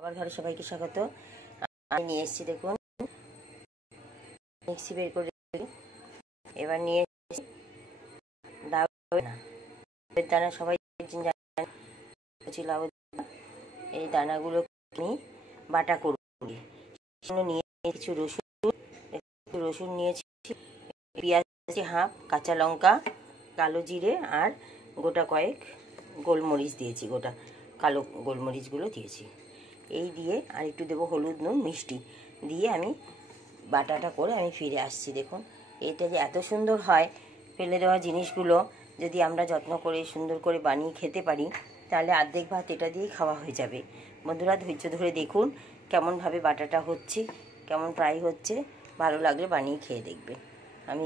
সবার ঘরে সবাইকে স্বাগত। আমি নিয়ে এসেছি দেখুন মিক্সি বের করে, এবার নিয়ে এসেছি লাউয়ের দানা। সবাই লাউ এই দানাগুলো আমি বাটা করব। নিয়ে কিছু রসুন নিয়েছি, পেঁয়াজ হাফ, কাঁচা লঙ্কা, কালো জিরে আর গোটা কয়েক গোলমরিচ দিয়েছি, গোটা কালো গোলমরিচগুলো দিয়েছি। এই দিয়ে আর একটু দেবো হলুদ, নুন, মিষ্টি দিয়ে আমি বাটাটা করে আমি ফিরে আসছি। দেখুন এটা যে এত সুন্দর হয়, ফেলে দেওয়া জিনিসগুলো যদি আমরা যত্ন করে সুন্দর করে বানিয়ে খেতে পারি তাহলে অর্ধেক ভাত এটা দিয়েই খাওয়া হয়ে যাবে। বন্ধুরা ধৈর্য ধরে দেখুন কেমনভাবে বাটাটা হচ্ছে, কেমন ফ্রাই হচ্ছে। ভালো লাগলে বানিয়ে খেয়ে দেখবেন। আমি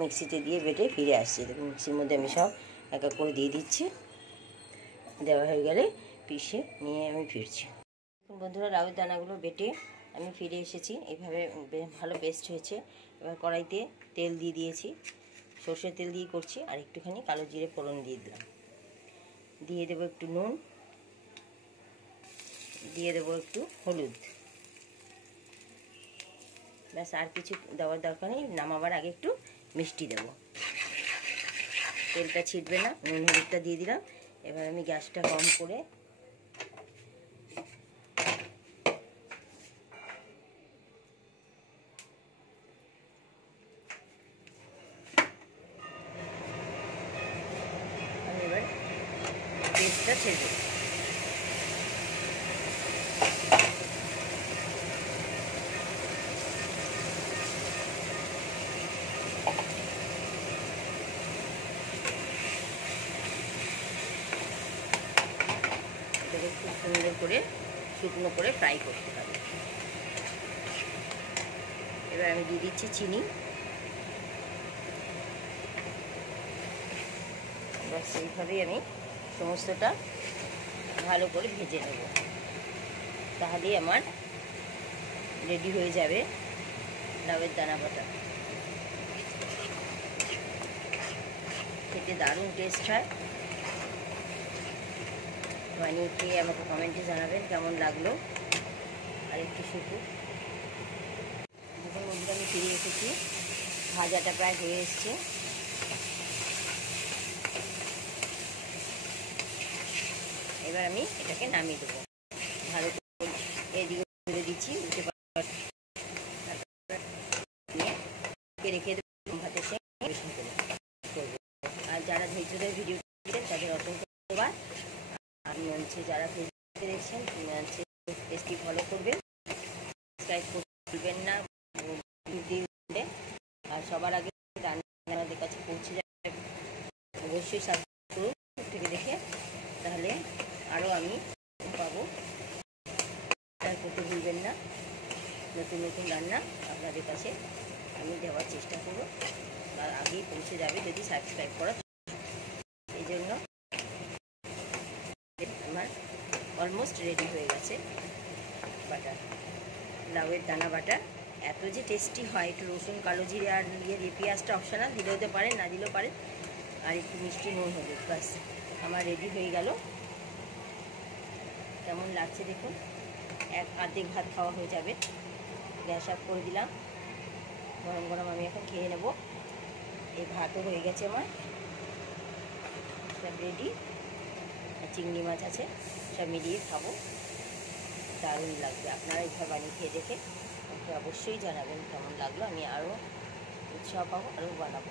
মিক্সিতে দিয়ে বেটে ফিরে আসছি। দেখুন মিক্সির মধ্যে আমি সব এক এক করে দিয়ে দিচ্ছি। দেওয়া হয়ে গেলে পিষে নিয়ে আমি ফিরছি। বন্ধুরা লাউয়ের দানাগুলো বেটে আমি ফিরে এসেছি। এইভাবে ভালো পেস্ট হয়েছে। এবার কড়াইতে তেল দিয়ে দিয়েছি, সর্ষের তেল দিয়ে করছি, আর একটুখানি কালো জিরে ফোড়ন দিয়ে দিলাম। দিয়ে দেবো একটু নুন, দিয়ে দেবো একটু হলুদ, ব্যাস আর কিছু দেওয়ার দরকার নেই। নামাবার আগে একটু মিষ্টি দেবো, তেলটা ছিটবে না। নুন হলুদটা দিয়ে দিলাম। এবার আমি গ্যাসটা কম করে এবার পেস্টটা ছেড়ে দেবো। এটাকে খুব সুন্দর করে শুকনো করে ফ্রাই করতে হবে। এবার আমি দিয়ে দিচ্ছি চিনি। বাস এইভাবেই আমি সমস্তটা ভালো করে ভেজে নেব, তাহলেই আমার রেডি হয়ে যাবে লাউয়ের দানা বাটা। খেতে দারুণ টেস্ট হয়। বানিয়ে খেয়ে আমাকে কমেন্টে জানাবেন কেমন লাগলো। আর একটু শুকুক। দেখুন বন্ধুরা আমি ফিরে এসেছি, ভাজাটা প্রায় হয়ে এসছে। এবার আমি এটাকে নামিয়ে দেবো। ভালো করে এদিকে তুলে দিচ্ছি, রেখে দেবো ভাতের সঙ্গে পরিবেশন করে করবো। আর যারা ধৈর্য ধরে ভিডিও দিচ্ছেন তাদের অসংখ্য ধন্যবাদ। আমি হচ্ছে যারা ফেসবুকে দেখছেন হচ্ছে পেজটি ফলো করবেন, সাবস্ক্রাইব করবেন না। আর সবার আগে আমাদের কাছে পৌঁছে যাবে, অবশ্যই সাবস্ক্রাইব করুন থেকে দেখে, তাহলে আরও আমি পাবো। শেয়ার করতে ভুলবেন না। নতুন নতুন রান্না আপনাদের কাছে আমি দেওয়ার চেষ্টা করব, আর আগেই পৌঁছে যাবে যদি সাবস্ক্রাইব করা। এই জন্য আমার অলমোস্ট রেডি হয়ে গেছে বাটা, লাউয়ের দানা বাটা। এত যে টেস্টি হয়, একটু রসুন, কালো জিরে আর পেঁয়াজটা অপশনাল, দিলেও হতে পারেন, না দিলেও পারেন। আর একটু মিষ্টি, নুন, হলুদ, ব্যাস আমার রেডি হয়ে গেল। কেমন লাগছে দেখুন, অর্ধেক ভাত খাওয়া হয়ে যাবে। গ্যাস অফ করে দিলাম। গরম গরম আমি এখন খেয়ে নেব। এই ভাতও হয়ে গেছে আমার, সব রেডি। আর চিংড়ি মাছ আছে, সব মিলিয়ে খাবো, দারুণ লাগবে। আপনারা এইভাবে বানিয়ে খেয়ে দেখে আমাকে অবশ্যই জানাবেন কেমন লাগলো। আমি আরও উৎসাহ পাবো, আরও বানাবো।